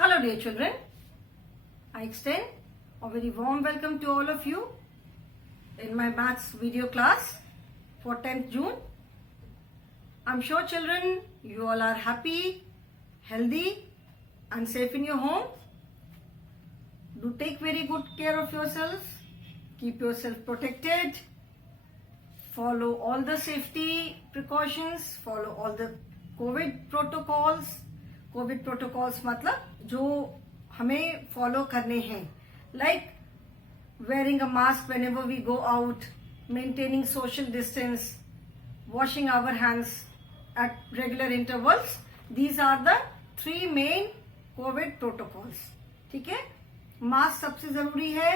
Hello dear children, I extend a very warm welcome to all of you in my maths video class for 10th June. I'm sure children you all are happy, healthy and safe in your home. Do take very good care of yourselves, keep yourself protected, follow all the safety precautions, follow all the COVID protocols. Covid protocols मतलब जो हमें follow करने हैं, like wearing a mask whenever we go out, maintaining social distance, washing our hands at regular intervals. These are the three main COVID protocols. ठीक है, mask सबसे जरूरी है,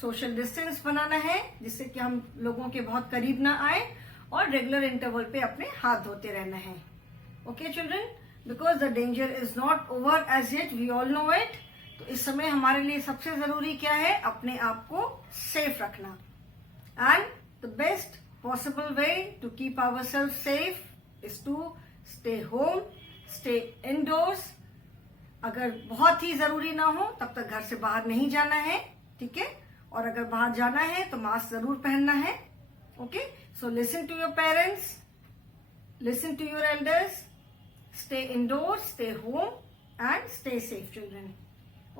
सोशल डिस्टेंस बनाना है जिससे कि हम लोगों के बहुत करीब ना आए, और रेगुलर इंटरवल पे अपने हाथ धोते रहना है. Okay children, because the danger is not over as yet, we all know it. तो इस समय हमारे लिए सबसे जरूरी क्या है? अपने आप को सेफ रखना. And the best possible way to keep our self safe is to stay home, stay indoors. अगर बहुत ही जरूरी ना हो तब तक घर से बाहर नहीं जाना है, ठीक है? और अगर बाहर जाना है तो मास्क जरूर पहनना है. Okay, so listen to your parents, listen to your elders. Stay indoors, stay home and stay safe children.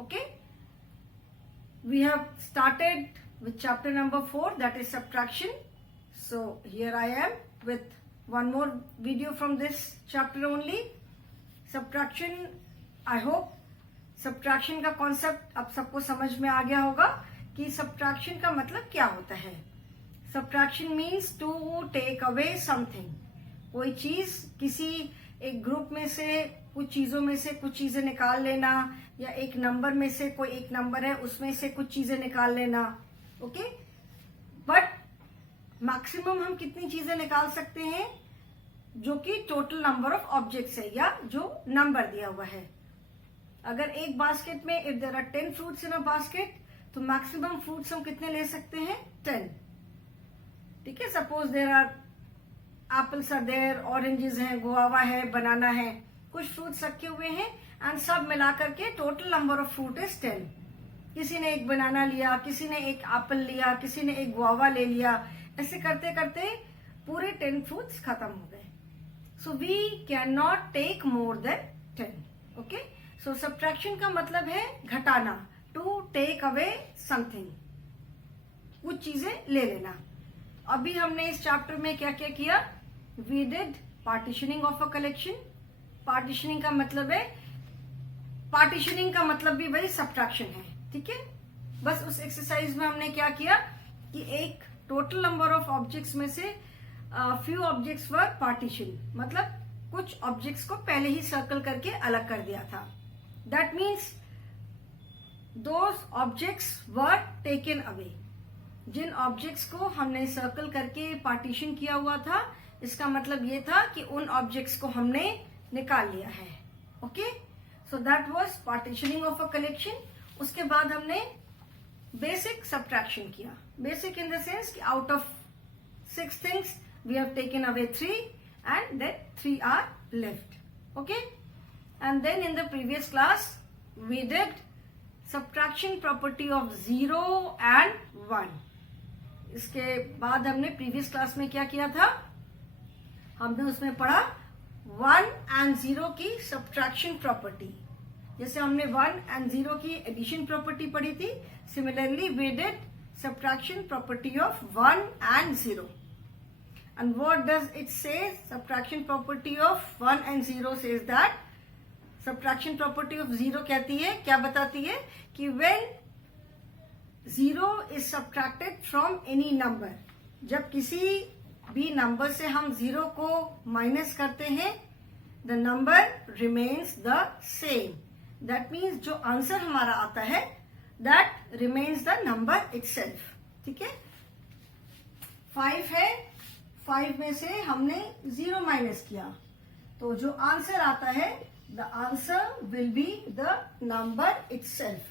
Okay? We have started with chapter number 4, that is subtraction. So here I am with one more video from this chapter only. Subtraction, I hope subtraction का concept अब सबको समझ में आ गया होगा कि subtraction का मतलब क्या होता है. Subtraction means to take away something. कोई चीज, किसी एक ग्रुप में से कुछ चीजों में से कुछ चीजें निकाल लेना, या एक नंबर में से कोई एक नंबर है उसमें से कुछ चीजें निकाल लेना. ओके, बट मैक्सिमम हम कितनी चीजें निकाल सकते हैं? जो कि टोटल नंबर ऑफ ऑब्जेक्ट्स है या जो नंबर दिया हुआ है. अगर एक बास्केट में if there are 10 fruits in a basket, तो मैक्सिमम फ्रूट्स हम कितने ले सकते हैं? 10. ठीक है, suppose there are apples are there, oranges हैं, गुआवा है, बनाना है, कुछ फ्रूट्स रखे हुए हैं एंड सब मिलाकर के total number of fruit is 10. किसी ने एक बनाना लिया, किसी ने एक एप्पल लिया, किसी ने एक गुआवा ले लिया, ऐसे करते करते पूरे 10 फ्रूट्स खत्म हो गए. So we can not take more than 10. Okay, so subtraction का मतलब है घटाना, टू टेक अवे समथिंग, कुछ चीजें ले लेना. अभी हमने इस चैप्टर में क्या क्या किया? We did partitioning of a collection. Partitioning का मतलब है, partitioning का मतलब भी वही subtraction है. ठीक है, बस उस एक्सरसाइज में हमने क्या किया कि एक टोटल नंबर ऑफ ऑब्जेक्ट्स में से few objects were partitioned, मतलब कुछ ऑब्जेक्ट्स को पहले ही सर्कल करके अलग कर दिया था. That means those objects were taken away. जिन ऑब्जेक्ट्स को हमने सर्कल करके पार्टीशन किया हुआ था, इसका मतलब ये था कि उन ऑब्जेक्ट्स को हमने निकाल लिया है. Okay, so that was partitioning of a collection. उसके बाद हमने बेसिक सब्ट्रैक्शन किया. बेसिक इन द सेंस कि out of 6 things we have taken away 3 and then 3 are left. Okay, and then in the previous class we did subtraction property of 0 and 1. इसके बाद हमने previous class में क्या किया था? हमने उसमें पढ़ा 1 एंड 0 की सब्ट्रैक्शन प्रॉपर्टी. जैसे हमने 1 एंड 0 की एडिशन प्रॉपर्टी पढ़ी थी, similarly we did subtraction property of 1 and 0. And what does it say? Subtraction property of 1 and 0 says that, subtraction property of 0 कहती है, क्या बताती है? कि when 0 is subtracted from any number, जब किसी भी नंबर से हम 0 को माइनस करते हैं, the number remains the same. That means जो आंसर हमारा आता है that remains the number itself. ठीक है, 5 है, 5 में से हमने 0 माइनस किया, तो जो आंसर आता है the answer will be the number itself.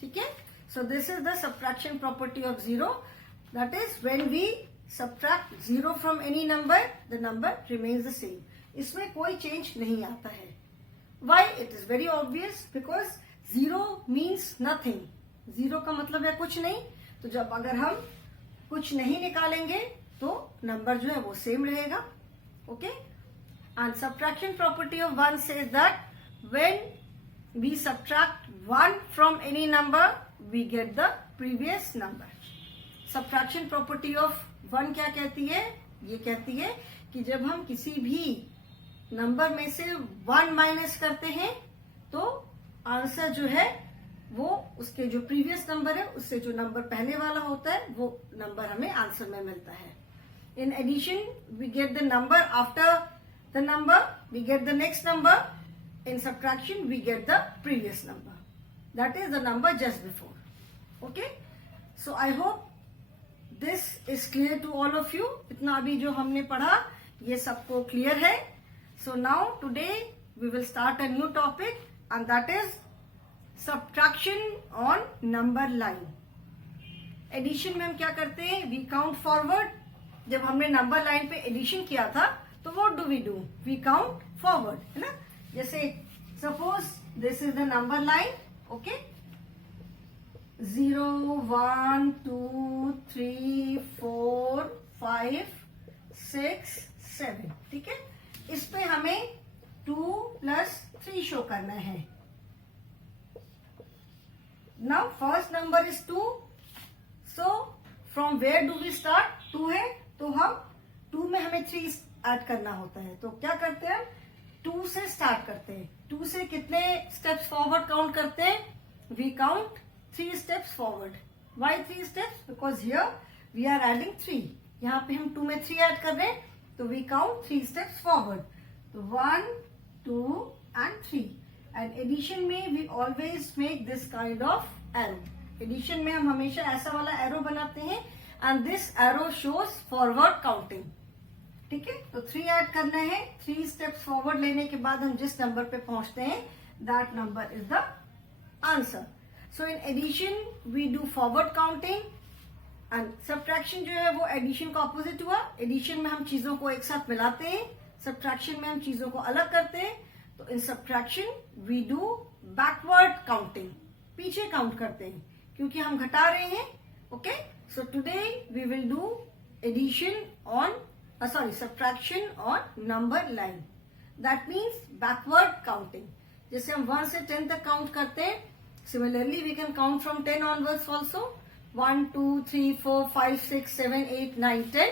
ठीक है, so this is the subtraction property of 0. That is when we subtract 0 from any number, the number remains the same. इसमें कोई चेंज नहीं आता है. Why? It is very obvious, because zero means nothing, zero का मतलब है कुछ नहीं। तो जब अगर हम कुछ नहीं निकालेंगे तो नंबर जो है वो सेम रहेगा। Okay, and subtraction property of 1 says that when we subtract 1 from any number we get the previous number. Subtraction property of 1 क्या कहती है? ये कहती है कि जब हम किसी भी नंबर में से 1 माइनस करते हैं तो आंसर जो है वो उसके जो प्रीवियस नंबर है उससे जो नंबर पहले वाला होता है वो नंबर हमें आंसर में मिलता है। In addition we get the number after the number, we get the next number. In subtraction we get the previous number, that is the number just before. Okay, so I hope this is clear to all of you. इतना अभी जो हमने पढ़ा ये सबको clear है। So now today we will start a new topic and that is subtraction on number line. Addition में हम क्या करते हैं? We count forward. जब हमने नंबर लाइन पे एडिशन किया था तो what do we do? We count forward, है ना। जैसे suppose this is the number line, okay, 0 1 2 3 4 5 6 7, ठीक है। इस पे हमें 2 + 3 शो करना है। Now first number is 2, so from where do we start? 2 है तो हम 2 में हमें 3 ऐड करना होता है। तो क्या करते हैं? 2 से स्टार्ट करते हैं। 2 से कितने स्टेप्स फॉरवर्ड काउंट करते हैं? We count 3 steps forward. Why 3 steps? Because here we are adding 3। यहाँ पे हम 2 में 3 ऐड कर रहे हैं तो वी काउंट 3 स्टेप्स फॉरवर्ड। तो 1 2 and 3। एंड एडिशन में we always make this kind of arrow. Addition में हम हमेशा ऐसा वाला एरो बनाते हैं and this arrow shows forward counting, ठीक है। तो 3 ऐड करना है। 3 स्टेप्स फॉरवर्ड लेने के बाद हम जिस नंबर पे पहुंचते हैं that number is the answer. So in addition we do forward counting and subtraction जो है वो एडिशन का ऑपोजिट हुआ। एडिशन में हम चीजों को एक साथ मिलाते हैं, सब्ट्रैक्शन में हम चीजों को अलग करते हैं। तो in subtraction we do backward counting, पीछे काउंट करते हैं क्योंकि हम घटा रहे हैं। Okay, so today we will do addition on subtraction on number line, that means backward counting. जैसे हम 1 से 10 तक काउंट करते हैं, similarly we can count from 10 onwards also. 1 2 3 4 5 6 7 8 9 10।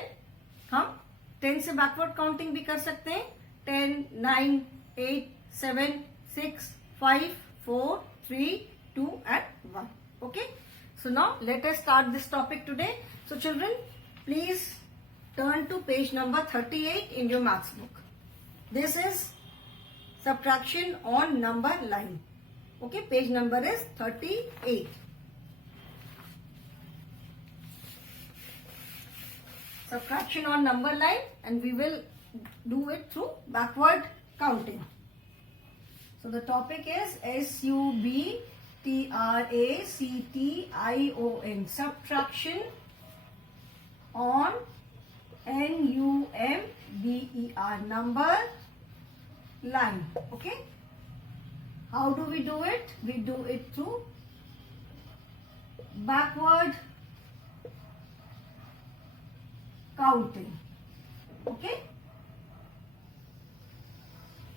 हम 10 से बैकवर्ड काउंटिंग भी कर सकते हैं। 10 9 8 7 6 5 4 3 2 and 1. Okay, so now let us start this topic today. So children, please turn to page number 38 in your maths book. This is subtraction on number line. Okay, page number is 38. Subtraction on number line, and we will do it through backward counting. So the topic is subtraction, subtraction on number, number line. Okay, how do we do it? We do it through backward counting. Okay,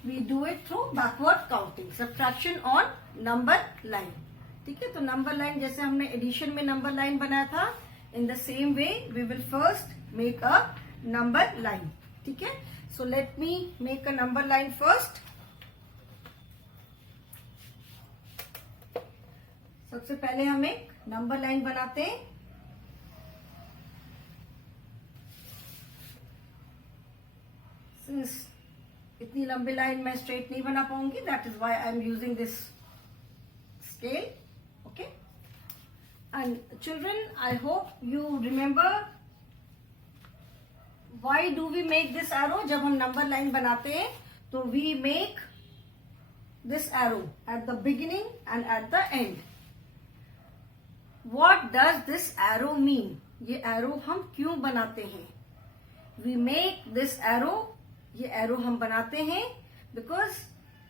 we do it through backward counting, subtraction on number line. ठीक है, तो number line जैसे हमने addition में number line बनाया था, in the same way we will first make a number line. ठीक है, so let me make a number line first. सबसे पहले हम एक नंबर लाइन बनाते हैं। सिंस इतनी लंबी लाइन मैं स्ट्रेट नहीं बना पाऊंगी, that is why I am using this scale. Okay, and children, I hope you remember why do we make this arrow. जब हम नंबर लाइन बनाते हैं तो we make this arrow at the beginning and at the end. What does this arrow mean? ये arrow हम क्यों बनाते हैं? वी मेक दिस एरो, ये एरो हम बनाते हैं because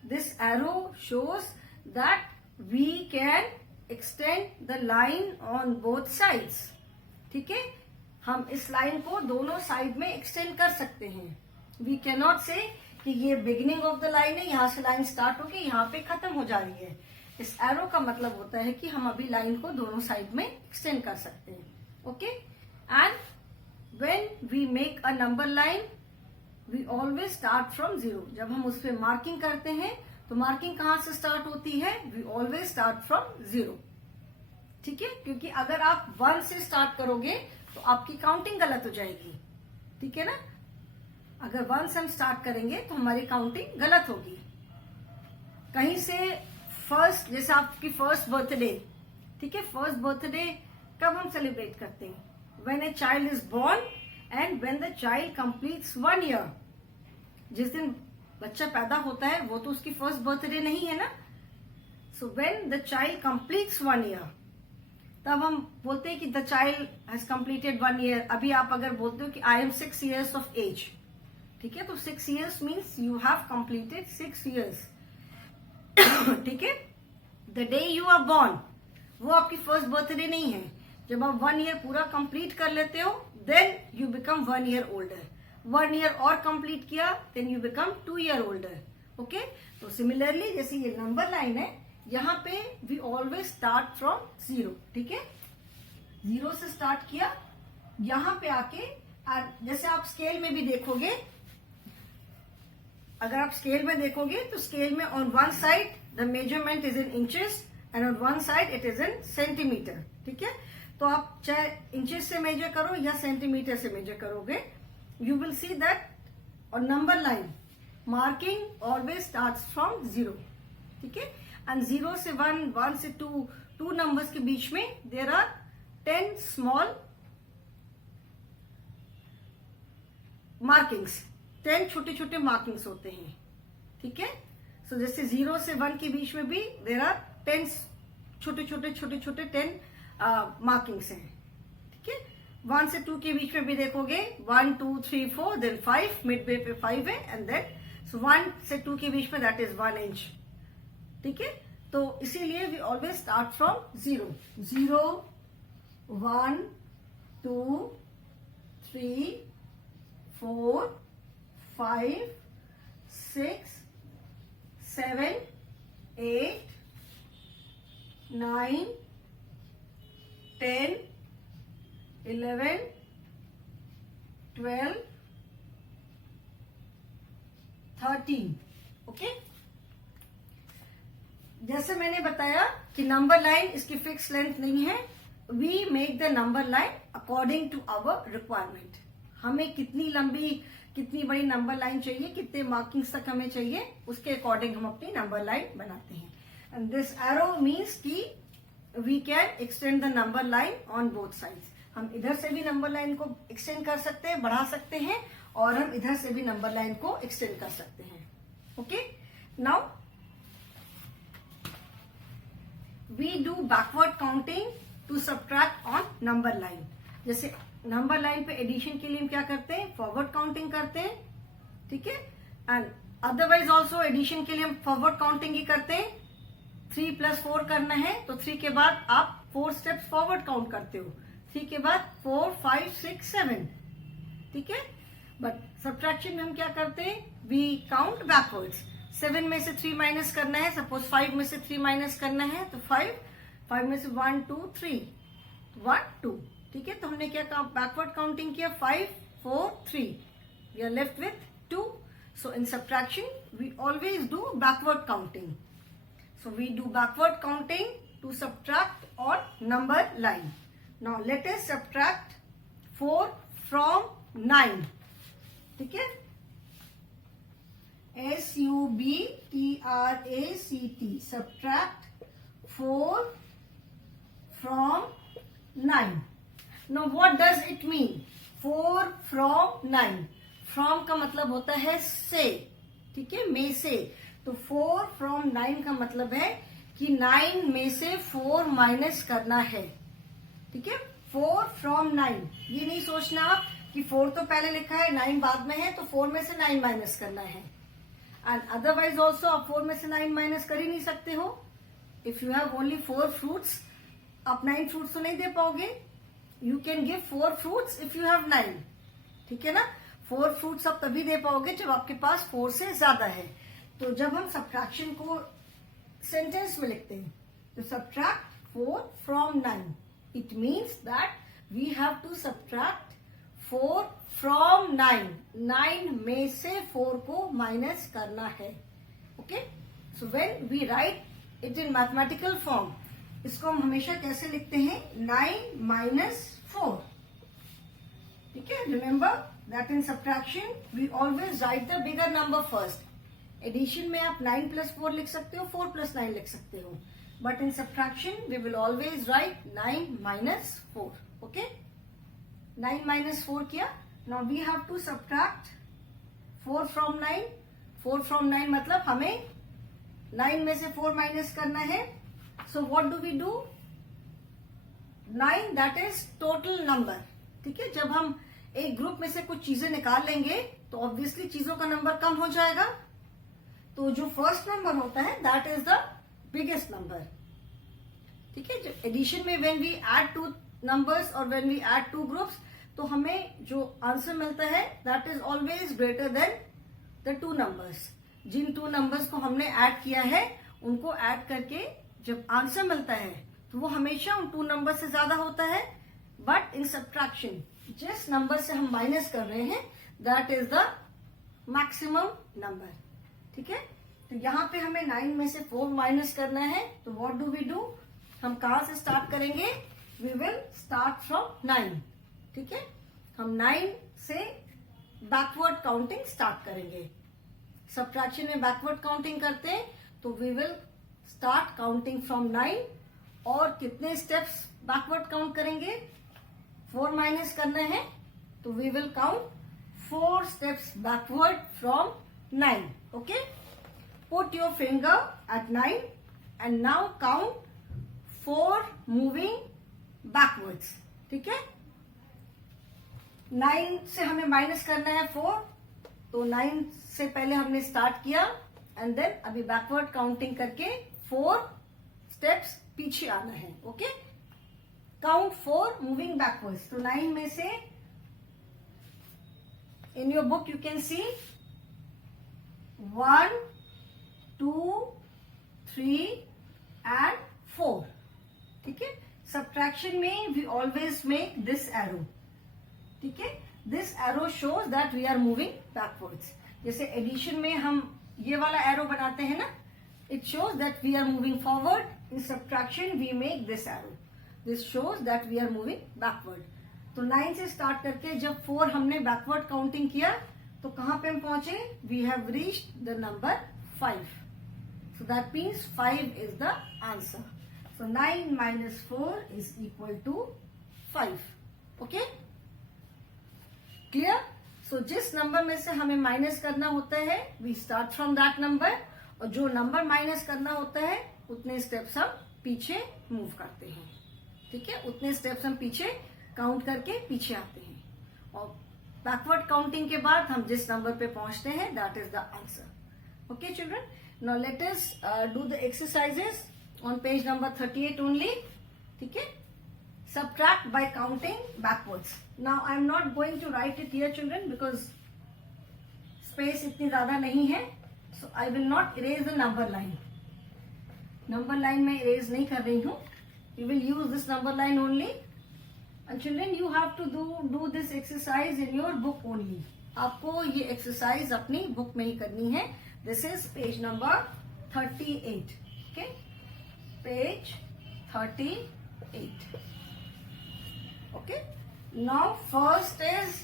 this arrow shows that we can extend the line on both sides. ठीक है, हम इस लाइन को दोनों साइड में एक्सटेंड कर सकते हैं। वी कैन नॉट से कि ये बिगिनिंग ऑफ द लाइन है, यहां से लाइन स्टार्ट होके यहाँ पे खत्म हो जा रही है। इस एरो का मतलब होता है कि हम अभी लाइन को दोनों साइड में एक्सटेंड कर सकते हैं। Okay, and when we make a number line we always start from zero. जब हम उस पर मार्किंग करते हैं तो मार्किंग कहां से स्टार्ट होती है? We always start from zero. ठीक है, क्योंकि अगर आप 1 से स्टार्ट करोगे तो आपकी काउंटिंग गलत हो जाएगी। ठीक है ना, अगर 1 से हम स्टार्ट करेंगे तो हमारी काउंटिंग गलत होगी। कहीं से फर्स्ट, जैसे आपकी फर्स्ट बर्थडे, ठीक है, फर्स्ट बर्थडे कब हम सेलिब्रेट करते हैं? When a child is born and when the child completes 1 year. जिस दिन बच्चा पैदा होता है वो तो उसकी फर्स्ट बर्थडे नहीं है ना। So when the child completes 1 year, तब हम बोलते हैं कि the child has completed 1 year. अभी आप अगर बोलते हो कि I am 6 years of age, ठीक है, तो 6 years means you have completed 6 years। ठीक है, the day you are born वो आपकी फर्स्ट बर्थडे नहीं है। जब आप 1 ईयर पूरा कंप्लीट कर लेते हो then you become 1 year older. 1 year और कंप्लीट किया then you become 2 year older. Okay, तो सिमिलरली जैसे ये नंबर लाइन है, यहाँ पे we always start from zero. ठीक है, जीरो से स्टार्ट किया, यहाँ पे आके जैसे आप स्केल में भी देखोगे, अगर आप स्केल में देखोगे तो स्केल में on one side the measurement is in inches and on one side it is in centimetre. ठीक है, तो आप चाहे इंचेस से मेजर करो या सेंटीमीटर से मेजर करोगे, you will see that on number line marking always starts from zero. ठीक है, एंड 0 से 1, 1 से 2, 2 नंबर्स के बीच में देर आर 10 स्मॉल मार्किंग्स, 10 छोटे छोटे मार्किंग्स होते हैं। ठीक है, सो जैसे 0 से 1 के बीच में भी देर आर 10 छोटे छोटे 10 मार्किंग्स हैं। ठीक है, 1 से 2 के बीच में भी देखोगे 1, 2, 3, 4 देन 5, मिड वे पे 5 है, एंड देन सो 1 से 2 के बीच में दैट इज 1 इंच। ठीक है, तो इसीलिए we always start from zero. 0, 1, 2, 3, 4, 5, 6, 7, 8, 9, 10, 11, 12, 13। Okay, जैसे मैंने बताया कि नंबर लाइन इसकी फिक्स लेंथ नहीं है। We make the number line according to our requirement. हमें कितनी लंबी, कितनी बड़ी नंबर लाइन चाहिए, कितने मार्किंग्स तक हमें चाहिए, उसके अकॉर्डिंग हम अपनी नंबर लाइन बनाते हैं। एंड दिस एरो मीन्स कि we can extend the number line on both sides. हम इधर से भी नंबर लाइन को एक्सटेंड कर सकते हैं, बढ़ा सकते हैं, और हम इधर से भी नंबर लाइन को एक्सटेंड कर सकते हैं। Okay, now we do backward counting to subtract on number line। जैसे नंबर लाइन पे एडिशन के लिए हम क्या करते हैं? फॉरवर्ड काउंटिंग करते हैं। ठीक है, एंड अदरवाइज ऑल्सो एडिशन के लिए हम फॉरवर्ड काउंटिंग ही करते हैं। 3 + 4 करना है तो 3 के बाद आप 4 स्टेप्स फॉरवर्ड काउंट करते हो, 3 के बाद 4, 5, 6, 7। ठीक है, बट सब्ट्रैक्शन में हम क्या करते हैं? We count backwards. 7 में से 3 माइनस करना है, सपोज 5 में से 3 माइनस करना है तो 5 में से 1, 2, 3, 1, 2। ठीक है, तो हमने क्या बैकवर्ड काउंटिंग किया, 5, 4, 3, we are left with 2। So in subtraction we always do backward counting. So we do backward counting to subtract on number line. Now let us subtract 4 from 9। ठीक है, SUBTRACT, subtract 4 from 9. Now what does it mean? 4 from 9. From का मतलब होता है से, ठीक है, में से। तो 4 from 9 का मतलब है कि 9 में से 4 माइनस करना है। ठीक है, 4 from 9। ये नहीं सोचना आप कि 4 तो पहले लिखा है, 9 बाद में है, तो 4 में से 9 माइनस करना है। एंड अदरवाइज ऑल्सो आप 4 में से 9 माइनस कर ही नहीं सकते हो। If you have only 4 fruits, आप 9 फ्रूट्स तो नहीं दे पाओगे. You can give 4 fruits if you have 9. ठीक है ना. 4 फ्रूट्स आप तभी दे पाओगे जब आपके पास 4 से ज्यादा है. तो जब हम सब्ट्रैक्शन को सेंटेंस में लिखते हैं, तो subtract 4 from 9, it means that we have to subtract 4 from 9. 9 में से 4 को माइनस करना है. Okay. So when we write it in mathematical form, इसको हम हमेशा कैसे लिखते हैं? 9 माइनस 4. ठीक है. Remember that in subtraction we always write the bigger number first. Addition में आप 9 प्लस 4 लिख सकते हो, 4 प्लस 9 लिख सकते हो, but in subtraction we will always write 9 minus 4. Okay. 9 minus 4 किया. Now we have to subtract 4 from 9. 4 from 9 मतलब हमें 9 में से 4 माइनस करना है. So what do we do? 9 that is total number. ठीक है. जब हम एक ग्रुप में से कुछ चीजें निकाल लेंगे तो ऑब्वियसली चीजों का नंबर कम हो जाएगा. तो जो फर्स्ट नंबर होता है that is the biggest number. ठीक है. जो एडिशन में व्हेन वी ऐड 2 नंबर्स और व्हेन वी ऐड 2 ग्रुप्स, तो हमें जो आंसर मिलता है that is always greater than the 2 numbers. जिन 2 नंबर्स को हमने ऐड किया है उनको ऐड करके जब आंसर मिलता है तो वो हमेशा उन 2 नंबर से ज्यादा होता है. बट इन सब्ट्रैक्शन जिस नंबर से हम माइनस कर रहे हैं that is the maximum number. ठीक है. तो यहाँ पे हमें 9 में से 4 माइनस करना है. तो व्हाट डू वी डू? हम कहां से स्टार्ट करेंगे? We will start from 9. ठीक है. हम 9 से बैकवर्ड काउंटिंग स्टार्ट करेंगे. सब्ट्रैक्शन में बैकवर्ड काउंटिंग करते हैं तो we will start counting from 9. और कितने स्टेप्स बैकवर्ड काउंट करेंगे? 4 माइनस करना है तो we will count 4 steps backward from 9. Okay. Put your finger at 9 and now count 4 moving backwards. ठीक है. 9 से हमें माइनस करना है 4, तो 9 से पहले हमने स्टार्ट किया एंड देन अभी बैकवर्ड काउंटिंग करके 4 स्टेप्स पीछे आना है. ओके. Count 4 moving backwards. तो 9 में से in your book you can see 1, 2, 3 and 4. ठीक है. सब्ट्रैक्शन में we always make this arrow. ठीक है. This arrow shows that we are moving backwards. जैसे एडिशन में हम ये वाला एरो बनाते हैं ना, it shows that we are moving forward. In subtraction we make this arrow. This shows that we are moving backward. तो 9 से स्टार्ट करके जब 4 हमने बैकवर्ड काउंटिंग किया तो कहां पे हम पहुंचे? We have reached the number 5. So that means 5 is the answer. So 9 minus 4 is equal to 5. Okay. Clear. So जिस नंबर में से हमें माइनस करना होता है we start from that number, और जो नंबर माइनस करना होता है उतने स्टेप्स हम पीछे मूव करते हैं. ठीक है. उतने स्टेप्स हम पीछे काउंट करके पीछे आते हैं, और बैकवर्ड काउंटिंग के बाद हम जिस नंबर पे पहुंचते हैं that is the answer. Okay children. Now let us do the exercises on page number 38 only. ठीक है. Subtract by counting backwards. Now I am not going to write it here children because space इतनी ज्यादा नहीं है. So I will not erase the number line. Number line मैं erase नहीं कर रही हूँ. You will use this number line only. And children you have to do this exercise in your book only. आपको ये exercise अपनी book में ही करनी है. This is page number 38. Okay? Page 38. Okay. Now first is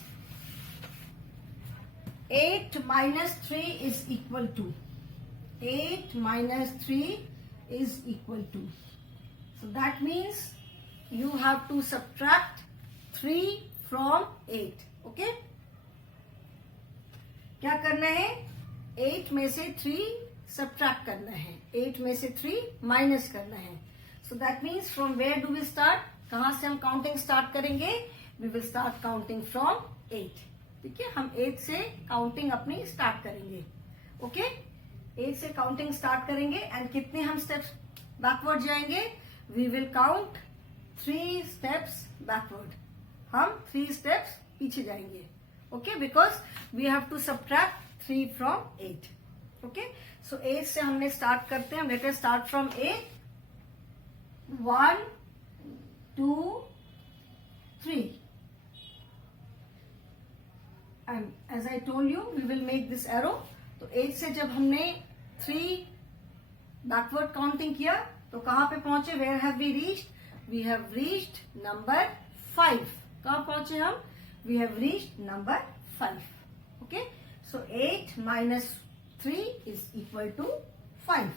8 minus 3 is equal to. 8 minus 3 is equal to. So that means you have to subtract 3 from 8. Okay. क्या करना है? 8 में से 3 subtract करना है. 8 में से 3 minus करना है. So that means from where do we start? कहां से हम काउंटिंग स्टार्ट करेंगे? We will start counting from 8. ठीक है. हम 8 से काउंटिंग अपनी स्टार्ट करेंगे. ओके. 8 से काउंटिंग स्टार्ट करेंगे एंड कितने हम स्टेप्स बैकवर्ड जाएंगे, we will count 3 steps backward. हम 3 स्टेप्स पीछे जाएंगे. Okay, because we have to subtract 3 from 8. Okay, so 8 से हमने स्टार्ट करते हैं. Let us start from 8. 1 2 3. And as I told you, we will make this arrow. तो 8 से जब हमने 3 बैकवर्ड काउंटिंग किया तो कहां पे पहुंचे? Where have we reached? We have reached number 5. कहां पहुंचे हम? We have reached number 5. Okay, so 8 minus 3 is equal to 5.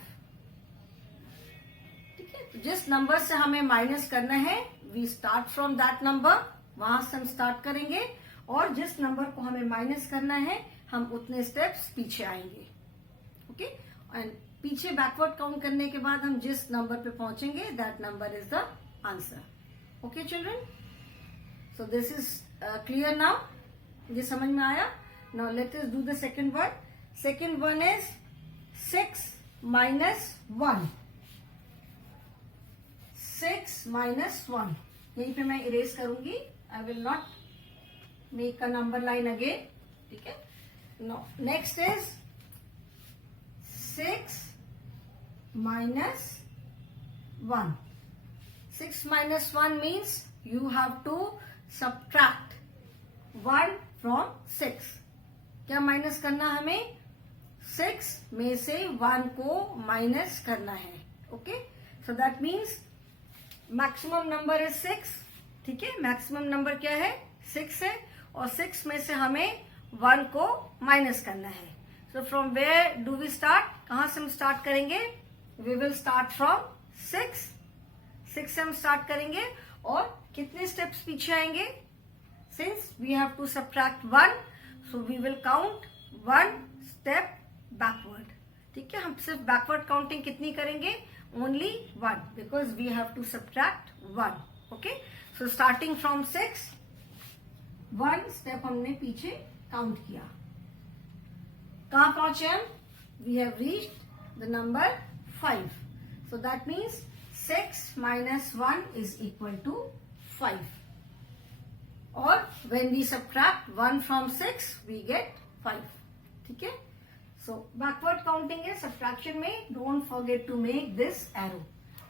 ठीक है, तो जिस नंबर से हमें माइनस करना है, we start from that number. वहां से हम स्टार्ट करेंगे और जिस नंबर को हमें माइनस करना है हम उतने स्टेप्स पीछे आएंगे. ओके, एंड पीछे बैकवर्ड काउंट करने के बाद हम जिस नंबर पे पहुंचेंगे that number is the answer. Okay children, so this is clear now. ये समझ में आया? Now let us do the second one. Second one is 6 minus 1. 6 minus 1. यहीं पे मैं इरेज करूंगी. I will not make a number line again. ठीक है, no next is 6 minus 1. 6 minus 1 means you have to subtract 1 from 6. क्या minus करना हमें? 6 में से 1 को माइनस करना है. Okay, so that means maximum number is 6. ठीक है, मैक्सिमम नंबर क्या है? 6 है और 6 में से हमें 1 को माइनस करना है. So from where do we start? कहां से हम स्टार्ट करेंगे? We will start from 6. 6 से हम स्टार्ट करेंगे और कितने स्टेप्स पीछे आएंगे? Since we have to subtract 1, so we will count 1 step backward. ठीक है, हम सिर्फ बैकवर्ड काउंटिंग कितनी करेंगे? Only 1, because we have to subtract 1. Okay, so starting from 6, 1 step हमने पीछे काउंट किया. कहां पहुंचे हम? We have reached the number 5. So that means 6 minus 1 is equal to 5. Or when we subtract 1 from 6, we get 5. ठीक है? So backward counting है subtraction में. Don't forget to make this arrow.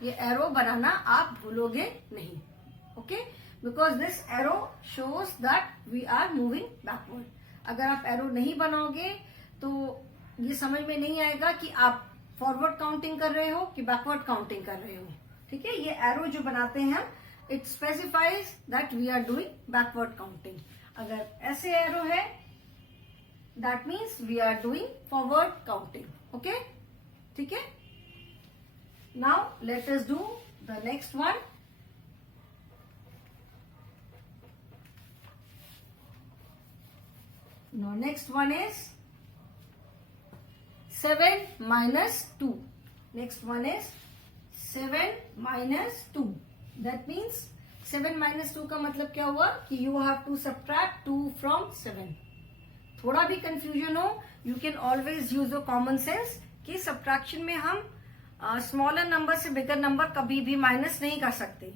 ये arrow बनाना आप भूलोगे नहीं. Okay? Because this arrow shows that we are moving backward. अगर आप arrow नहीं बनाओगे तो ये समझ में नहीं आएगा कि आप फॉरवर्ड काउंटिंग कर रहे हो कि बैकवर्ड काउंटिंग कर रहे हो. ठीक है, ये एरो जो बनाते हैं हम, it specifies that we are doing backward counting. अगर ऐसे एरो है that means we are doing forward counting. Okay, ठीक है. Now let us do the next one. Now next one is 7 minus 2. Next one is 7 minus 2. That means 7 minus 2 का मतलब क्या हुआ? कि you have to subtract 2 from 7. थोड़ा भी confusion हो, you can always use the common sense कि subtraction में हम स्मॉलर नंबर से बिगर नंबर कभी भी माइनस नहीं कर सकते.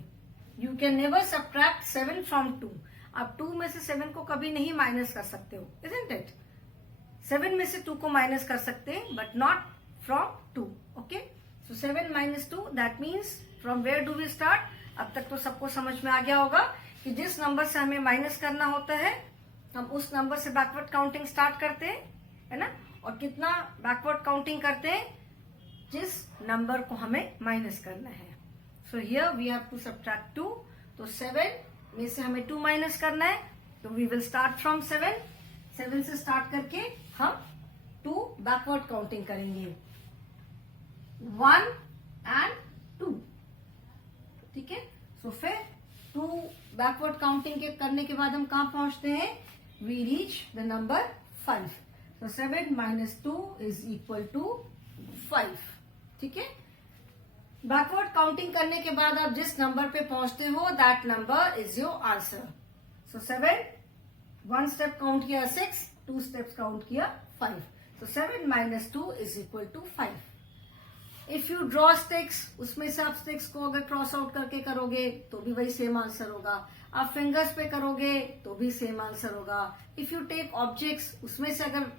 You can never subtract 7 from 2. आप 2 में से 7 को कभी नहीं माइनस कर सकते हो, isn't it? 7 में से 2 को माइनस कर सकते हैं but not from 2. Okay, so 7 minus 2 that means from where do we start? अब तक तो सबको समझ में आ गया होगा कि जिस नंबर से हमें माइनस करना होता है हम उस नंबर से बैकवर्ड काउंटिंग स्टार्ट करते हैं, है ना. और कितना बैकवर्ड काउंटिंग करते हैं? जिस नंबर को हमें माइनस करना है. So here we have to subtract 2. तो 7 में से हमें 2 माइनस करना है, तो वी विल स्टार्ट फ्रॉम 7. 7 से स्टार्ट करके हम 2 बैकवर्ड काउंटिंग करेंगे. 1 and 2. ठीक है, सो फिर 2 बैकवर्ड काउंटिंग के करने के बाद हम कहां पहुंचते हैं? We reach the number 5. So 7 minus 2 is equal to 5. ठीक है, बैकवर्ड काउंटिंग करने के बाद आप जिस नंबर पे पहुंचते हो that number is your answer. So 7, 1 step count किया 6, 2 स्टेप्स काउंट किया 5. So 7 minus 2 is equal to 5. If you draw sticks, उसमें से आप स्टिक्स को अगर क्रॉस आउट करके करोगे तो भी वही सेम आंसर होगा। आप फिंगर्स पे करोगे तो भी सेम आंसर होगा। इफ यू टेक ऑब्जेक्ट्स, उसमें से अगर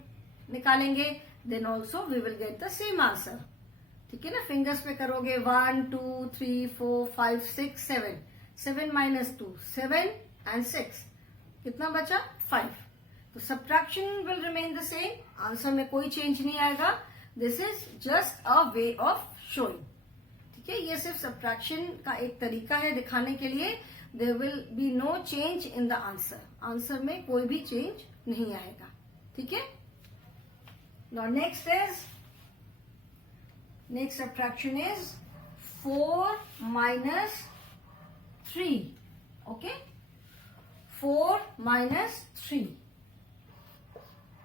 निकालेंगे then also we will get the same answer. ठीक है ना, फिंगर्स पे करोगे 1 2 3 4 5 6 7, 7 माइनस 2 7 एंड 6, कितना बचा 5। तो subtraction will remain the same, answer में कोई चेंज नहीं आएगा। This is just a way of showing. ठीक है, ये सिर्फ सब्ट्रैक्शन का एक तरीका है दिखाने के लिए। There will be no change in the answer, answer में कोई भी चेंज नहीं आएगा। ठीक है, now next subtraction is 4 minus 3. Okay, 4 minus 3.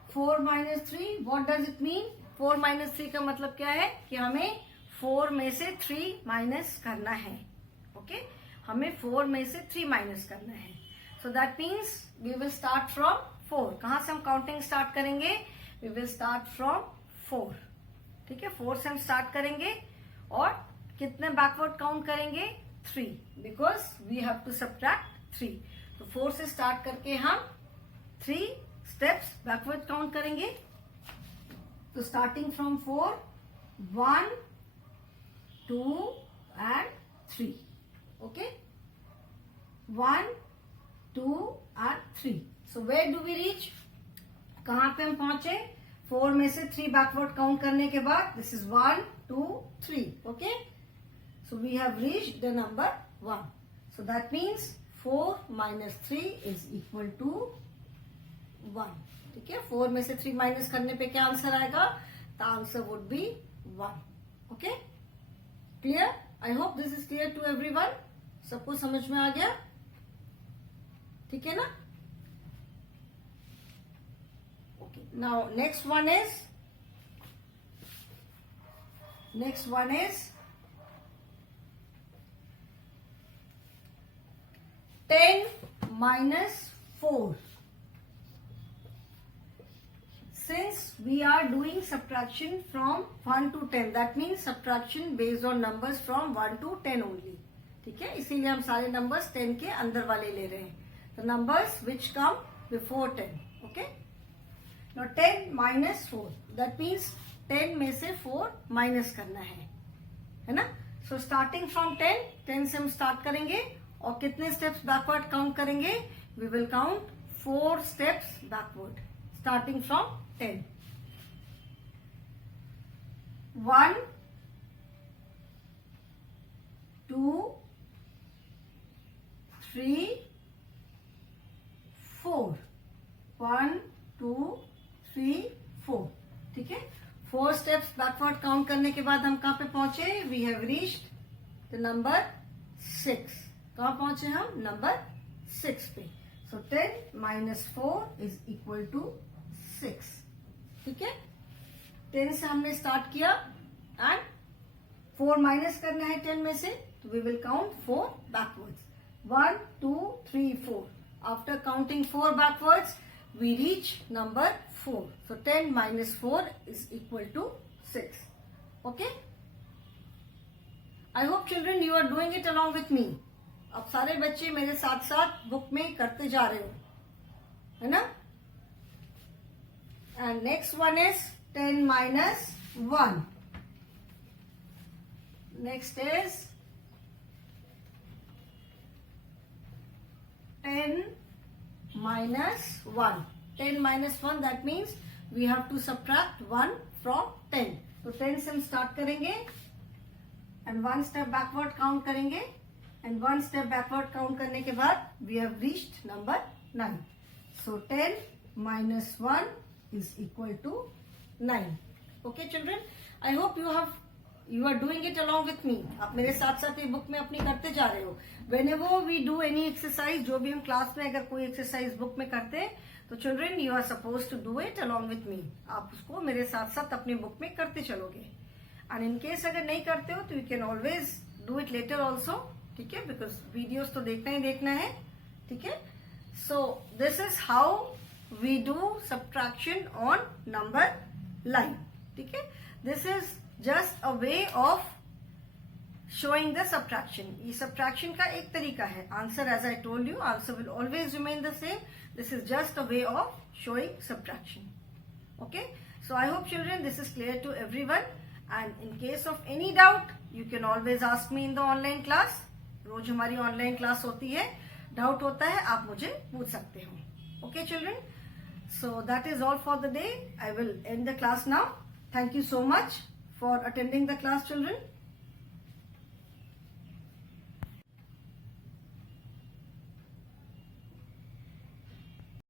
4 minus 3, what does it mean? 4 minus 3 का मतलब क्या है कि हमें 4 में से 3 माइनस करना है। ओके, हमें 4 में से 3 माइनस करना है। So that means we will start from 4। कहां से हम काउंटिंग स्टार्ट करेंगे? We will start from 4। ठीक है, 4 से हम स्टार्ट करेंगे और कितने बैकवर्ड काउंट करेंगे? 3, because we have to subtract 3। तो 4 से स्टार्ट करके हम 3 स्टेप्स बैकवर्ड काउंट करेंगे। तो starting from 4, 1 2 and 3। Okay, 1 2 and 3। So where do we reach? कहां पे हम पहुंचे? 4 में से 3 बैकवर्ड काउंट करने के बाद this is 1 2 3। Okay, so we have reached the number 1. So that means 4 minus 3 is equal to 1. ठीक है, 4 में से 3 माइनस करने पे क्या आंसर आएगा? The answer would be 1. Okay, clear? I hope this is clear to everyone. सबको समझ में आ गया? ठीक है ना? Okay, now next one is 10 minus 4. Since we are doing subtraction from 1 to 10, that means subtraction based on numbers from 1 to 10 only. ठीक है, इसीलिए हम सारे numbers 10 के अंदर वाले ले रहे हैं। The numbers which come before 10. Okay? Now 10 minus 4. That means 10 में से 4 minus करना है ना? So starting from 10 से हम start करेंगे और कितने स्टेप्स बैकवर्ड काउंट करेंगे? We will count 4 steps backward starting from 10। 1 2 3 4। 1 2 3 4। ठीक है, 4 स्टेप्स बैकवर्ड काउंट करने के बाद हम कहां पे पहुंचे? We have reached the number 6। कहां पहुंचे हम? नंबर 6 पे। So 10 minus 4 is equal to 6। ठीक है, 10 से हमने स्टार्ट किया एंड 4 माइनस करना है 10 में से, तो we will count 4 backwards. 1 2 3 4। After counting 4 backwards we reach number 4। So 10 minus 4 is equal to 6। Okay, I hope children you are doing it along with me. अब सारे बच्चे मेरे साथ साथ बुक में करते जा रहे हो, है ना? And next one is 10 minus 1. Next is 10 minus 1. 10 minus 1, that means we have to subtract 1 from 10. तो 10 से हम स्टार्ट करेंगे एंड 1 स्टेप बैकवर्ड काउंट करेंगे एंड 1 स्टेप बैकवर्ड काउंट करने के बाद we have reached number 9। So 10 minus 1 is equal to 9. Okay children, I hope you are doing it along with me. आप मेरे साथ साथ ये बुक में अपनी करते जा रहे हो। Whenever we do any exercise, जो भी हम क्लास में अगर कोई एक्सरसाइज बुक में करते हैं तो children you are suppose to do it along with me. आप उसको मेरे साथ साथ अपनी बुक में करते चलोगे एंड इन केस अगर नहीं करते हो तो you can always do it later also. ठीक है, बिकॉज वीडियोज तो देखना ही देखना है। ठीक है, so this is how we do subtraction on number line. ठीक है, this is just a way of showing the subtraction. ये subtraction का एक तरीका है. Answer, as I told you, answer will always remain the same. This is just a way of showing subtraction. Okay, so I hope children this is clear to everyone, and in case of any doubt you can always ask me in the online class. रोज हमारी online class होती है. Doubt होता है आप मुझे पूछ सकते हो. Okay children, so that is all for the day. I will end the class now. Thank you so much for attending the class children.